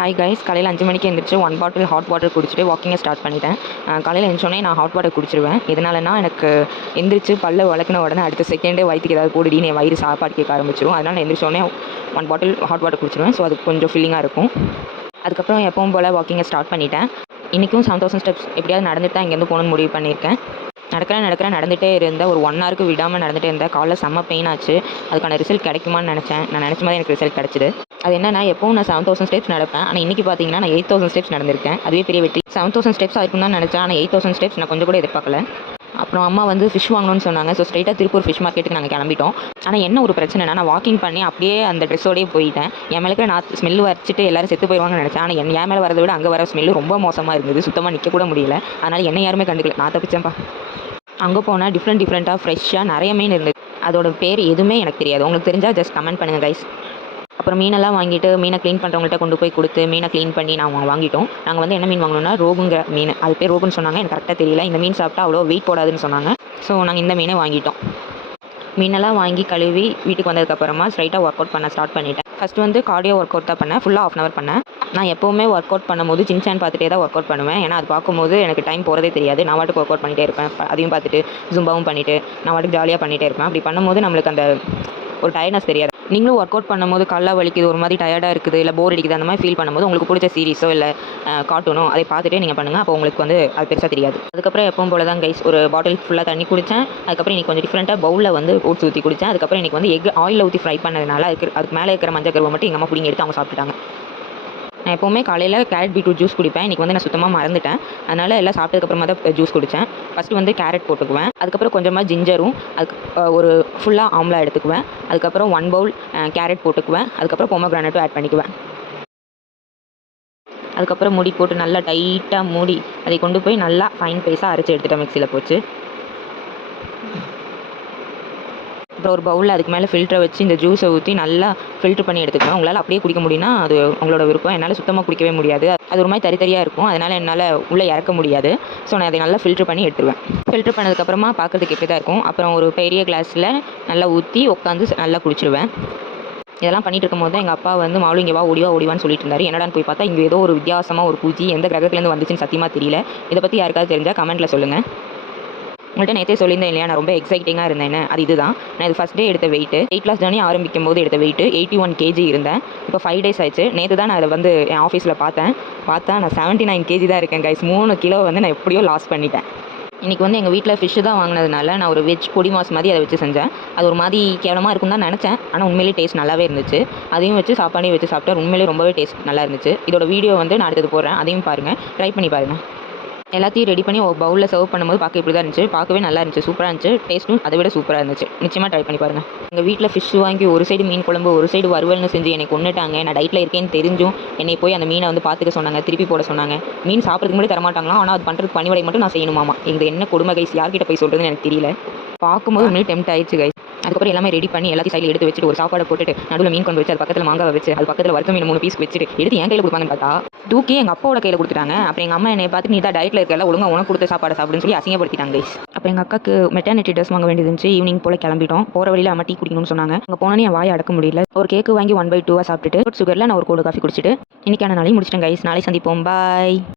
Hi guys, காலையில் 5 மணிக்கு எழுந்திரிச்சு 1 பாட்டில் ஹாட் வாட்டர் குடிச்சிட்டு வாக்கிங்கை ஸ்டார்ட் பண்ணிட்டேன். காலையில் எழுந்தோடனே நான் ஹாட் வாட்டர் குடிச்சிருவேன். எதனாலனா எனக்கு எந்திரிச்சு பல்ல விளக்குன உடனே அடுத்த செகண்டே வயிற்றுக்கு ஏதாவது போடுடின்னு என் வயிறு சாப்பாடு கேட்க ஆரம்பிச்சிடும். அதனால் நான் எந்திரிச்சோடனே 1 பாட்டில் ஹாட் வாட்டர் குடிச்சிருவேன். ஸோ அது கொஞ்சம் ஃபில்லிங்காக இருக்கும். அதுக்கப்புறம் எப்பவும் போல் வாக்கிங்கை ஸ்டார்ட் பண்ணிட்டேன். இன்றைக்கும் 7000 ஸ்டெப்ஸ் எப்படியாவது நடந்துட்டு தான் இங்கேருந்து போகணுன்னு முடிவு பண்ணியிருக்கேன். நடந்துகிட்டே இருந்தேன். ஒரு 1 ஹவருக்கு விடாமல் நடந்துகிட்டே இருந்தேன். காலைல செம்ம பெயின் ஆச்சு. அதுக்கான ரிசல்ட் கிடைக்குமான்னு நினச்சேன். நான் நினச்ச மாதிரி எனக்கு ரிசல்ட் கிடச்சிது. அது என்னன்னா, எப்பவும் நான் 7000 ஸ்டெப்ஸ் நடப்பேன். ஆனால் இன்றைக்கி பார்த்தீங்கன்னா நான் 8000 ஸ்டெப்ஸ் நடந்திருக்கேன். அதுவே பெரிய வெற்றி. 7000 ஸ்டெப்ஸ் ஆயிருக்கும் தான் நினச்சேன். ஆனால் 8000 ஸ்டெப்ஸ் நான் கொஞ்சம் கூட எதிர்பார்க்கல. அப்புறம் அம்மா வந்து ஃபிஷ் வாங்கணும்னு சொன்னாங்க. ஸோ ஸ்ட்ரைட்டாக திருப்பூர் ஃபிஷ் மார்க்கெட்டுக்கு நாங்கள் கிளம்பிட்டோம். ஆனால் என்ன ஒரு பிரச்சனைனா, நான் வாக்கிங் பண்ணி அப்படியே அந்த ட்ரெஸ்ஸோடயே போயிட்டேன். என் மேலே நான் ஸ்மெல் வச்சுட்டு எல்லாரும் செத்து போயிடுவாங்கன்னு நினச்சேன். ஆனால் என் மேலே வரதை விட அங்கே வர ஸ்மெல்லு ரொம்ப மோசமாக இருந்தது. சுத்தமாக நிற்க கூட முடியல. அதனால் என்னை யாருமே கண்டுக்கல. நான் தப்பிச்சேன்ப்பா. அங்கே போனால் டிஃப்ரெண்ட்டாக ஃப்ரெஷ்ஷாக நிறைய மீன் இருந்தது. அதோட பேர் எதுவுமே எனக்கு தெரியாது. உங்களுக்கு தெரிஞ்சால் ஜஸ்ட் கமெண்ட் பண்ணுங்கள் கைஸ். அப்புறம் மீனெல்லாம் வாங்கிட்டு மீனை க்ளீன் பண்ணுறவங்கள்ட்ட கொண்டு போய் கொடுத்து மீனை க்ளீன் பண்ணி வாங்கிட்டோம். நாங்கள் வந்து என்ன மீன் வாங்கினோம்னா ரோகுங்கிற மீன். அது பேர் ரோகுன்னு சொன்னாங்க. எனக்கு கரெக்டாக தெரியல. இந்த மீன் சாப்பிட்டா அவ்வளோ வெயிட் போடாதுன்னு சொன்னாங்க. ஸோ நாங்கள் இந்த மீனை வாங்கிட்டோம். மீனெல்லாம் வாங்கி கழுவி வீட்டுக்கு வந்ததுக்கப்புறமா ஸ்ட்ரைட்டாக ஒர்க் அவுட் பண்ண ஸ்டார்ட் பண்ணிட்டேன். ஃபஸ்ட்டு வந்து கார்டியோ ஒர்க் அவுட் தான் பண்ணேன். ஃபுல்லாக 1/2 hour பண்ணேன். நான் எப்போவுமே ஒர்க் அவுட் பண்ணும்போது சின்சான் பார்த்துட்டே தான் ஒர்க் அவுட் பண்ணுவேன். ஏன்னா அது பார்க்கும்போது எனக்கு டைம் போகிறதே தெரியாது. நான் வாட்டுக்கு ஒர்க் அவுட் பண்ணிகிட்டே இருப்பேன். அதையும் பார்த்துட்டு ஜும்பாவும் பண்ணிவிட்டு நான் வாட்டுக்கு ஜாலியாக பண்ணிகிட்டே இருப்பேன். அப்படி பண்ணும்போது நம்மளுக்கு அந்த ஒரு டயர்ட்னஸ் தெரியாது. நீங்களும் ஒர்க் அவுட் பண்ணும்போது காலைல வலிக்குது, ஒரு மாதிரி டயர்டாக இருக்குது, இல்லை போர் அடிக்குது, அந்த மாதிரி ஃபீல் பண்ணும்போது உங்களுக்கு பிடிச்ச சீரிஸோ இல்லை கார்ட்டூனோ அதை பார்த்துட்டே நீங்கள் பண்ணுங்கள். அப்போ உங்களுக்கு வந்து அது பெருசாக தெரியாது. அதுக்கப்புறம் எப்பவும் போல தான் கைஸ், ஒரு பாட்டில் ஃபுல்லாக தண்ணி குடித்தேன். அதுக்கப்புறம் இன்றைக்கி கொஞ்சம் டிஃப்ரெண்ட்டாக பவுலில் வந்து ஓட்ஸ் ஊற்றி குடித்தேன். அதுக்கப்புறம் இன்றைக்கி வந்து எக் ஆயிலில் ஊற்றி ஃப்ரை பண்ணதுனால அதுக்கு மேலே இருக்கிற மஞ்சள் கருவை மட்டும் எங்கள் அம்மா பிடிங்கி எடுத்து அவங்க சாப்பிட்டுட்டாங்க. நான் எப்போவுமே காலையில் கேரட் பீட்ரூட் ஜூஸ் குடிப்பேன். இன்றைக்கி வந்து நான் சுத்தமாக மறந்துட்டேன். அதனால் எல்லாம் சாப்பிட்டதுக்கப்புறமா தான் ஜூஸ் குடித்தேன். ஃபஸ்ட்டு வந்து கேரட் போட்டுக்குவேன். அதுக்கப்புறம் கொஞ்சமாக ஜிஞ்சரும், அதுக்கு ஒரு ஃபுல்லாக ஆம்லா எடுத்துக்குவேன். அதுக்கப்புறம் 1 பவுல் கேரட் போட்டுக்குவேன். அதுக்கப்புறம் பொமோகிரானேட்டும் ஆட் பண்ணிக்குவேன். அதுக்கப்புறம் மூடி போட்டு நல்லா டைட்டாக மூடி அதை கொண்டு போய் நல்லா ஃபைன் பேஸாக அரைச்சி எடுத்துட்டேன் மிக்சியில் போச்சு. அப்புறம் ஒரு பவுலில் அதுக்கு மேலே ஃபில்டரை வச்சு இந்த ஜூஸை ஊற்றி நல்லா ஃபில்ட்ரு பண்ணி எடுத்துக்கணும். உங்களால் அப்படியே குடிக்க முடியும்னா அது உங்களோட விருப்பம். என்னால் சுத்தமாக குடிக்கவே முடியாது. அது ஒரு மாதிரி தரித்தரியாக இருக்கும். அதனால் என்னால் உள்ளே இறக்க முடியாது. ஸோ நான் அதை நல்லா ஃபில்ட்ரு பண்ணி எடுத்துருவேன். ஃபில்ட்ரு பண்ணதுக்கப்புறமா பார்க்குறதுக்கு எப்படி தான் இருக்கும். அப்புறம் ஒரு பெரிய கிளாஸில் நல்லா ஊற்றி உட்காந்து நல்லா குடிச்சிடுவேன். இதெல்லாம் பண்ணிட்டு இருக்கும்போது தான் எங்கள் அப்பா வந்து மாவுளு இங்கே வா ஓடிவான்னு சொல்லிட்டு இருந்தார். என்னடான்னு போய் பார்த்தா இங்கே ஏதோ ஒரு வித்தியாசமாக ஒரு பூச்சி எந்த கிரகத்துலேருந்து வந்துச்சுன்னு சத்தியமாக தெரியல. இதை பற்றி யாருக்காவது தெரிஞ்சால் கமெண்ட்டில் சொல்லுங்கள். உங்கள்கிட்ட நேற்றே சொல்லியிருந்தேன் இல்லையா, நான் ரொம்ப எக்ஸைட்டிங்காக இருந்தேன்னு. அது இதுதான். நான் இது ஃபஸ்ட் டே எடுத்த வெயிட், வெயிட் லாஸ் ஜர்னி ஆரம்பிக்கும் போது எடுத்த வெயிட் 81 kg இருந்தேன். இப்போ 5 days ஆயிடுச்சு. நேற்று தான் நான் அதை வந்து என் ஆஃபீஸில் பார்த்தா நான் 79 kg தான் இருக்கேன் கைஸ். 3 கிலோ வந்து நான் எப்படியோ லாஸ் பண்ணிட்டேன். இன்றைக்கி வந்து எங்கள் வீட்டில் ஃபிஷ்ஷு தான் வாங்கினதுனால நான் ஒரு வெஜ் பொடி மாஸ் மாதிரி அதை வச்சு செஞ்சேன். அது ஒரு மாதிரி கேவலமாக இருக்கும் தான் நினச்சேன். ஆனால் உண்மையிலேயே டேஸ்ட் நல்லாவே இருந்துச்சு. அதையும் வச்சு சாப்பாடையும் வச்சு சாப்பிட்டா உண்மையிலேயே ரொம்பவே டேஸ்ட் நல்லா இருந்துச்சு. இதோட வீடியோ வந்து நான் அடுத்தது போடுறேன். அதையும் பாருங்கள், ட்ரை பண்ணி பாருங்கள். எல்லாத்தையும் ரெடி பண்ணி ஒரு பவுலில் சர்வ் பண்ணும்போது பார்க்க இப்படி தான் இருந்துச்சு. பார்க்கவே நல்லா இருந்துச்சு, சூப்பராக இருந்துச்சு. டேஸ்ட்டும் அதை விட சூப்பராக இருந்துச்சு. நிச்சயமாக ட்ரை பண்ணி பாருங்கள். எங்கள் வீட்டில் ஃபிஷ் வாங்கி ஒரு சைடு மீன் குழம்பு ஒரு சைடு வறுவல்னு செஞ்சு என்னை கொண்டுட்டாங்க. நான் டயட்டில் இருக்கேன்னு தெரிஞ்சும் என்னை போய் அந்த மீனை வந்து பார்த்துக்க சொன்னாங்க, திருப்பி போட சொன்னாங்க. மீன் சாப்பிட்றதுக்கு முன்னாடி தரமாட்டாங்களாம். ஆனால் அது பண்ணுறதுக்கு பணிவடை மட்டும் நான் செய்யணுமாமா. இது என்ன கொடுமை கைஸ், யார்கிட்ட போய் சொல்கிறதுன்னு எனக்கு தெரியல. பார்க்கும்போது உண்மையிலே டெம்ட் ஆயிடுச்சு கைஸ். அதுக்கப்புறம் எல்லாமே ரெடி பண்ணி எல்லாத்தையும் சைடில் எடுத்து வச்சுட்டு ஒரு சாப்பாடை போட்டுட்டு நடுவில் மீன் கொண்டு வச்சு அது பக்கத்தில் மாங்காய் வச்சு அது பக்கத்தில் வறுத்த மீன் 3 பீஸ் வச்சுட்டு எடுத்து என் கையில் கொடுப்பாங்கன்னு பார்த்தா தூக்கி எங்கள் அப்பாவோட கையில் கொடுத்துட்டாங்க. அப்புறம் எங்கள் அம்மா என்னை பார்த்து நீ தான் டயட்டில் இருக்கல, ஒழுங்காக உனக்கு கொடுத்த சாப்பாடு சாப்பிடுன்னு சொல்லி அசிங்கப்படுத்திட்டாங்க கைஸ். அப்புறம் எங்கள் அக்காக்கு மெட்டர்னிட்டி ட்ரெஸ் வாங்க வேண்டியது இருந்துச்சு. ஈவினிங் போல் கிளம்பிட்டோம். போகிற வழியில் அம்மா டீ குடிக்கணும்னு சொன்னாங்க. அங்கே போனோன்னே என் வாயை அடக்க முடியல. ஒரு கேக்கு வாங்கி 1/2 சாப்பிட்டுட்டு சுகரில் நான் ஒரு கோல்டு காஃபி குடிச்சிட்டு இன்றைக்கான நாளையும் முடிச்சிட்டேன் கைஸ். நாளை சந்திப்போம். பாய்.